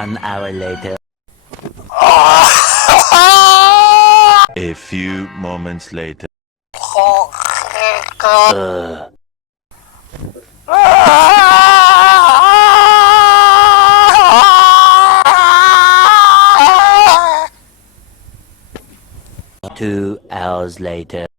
1 hour later. A few moments later. Uh. 2 hours later.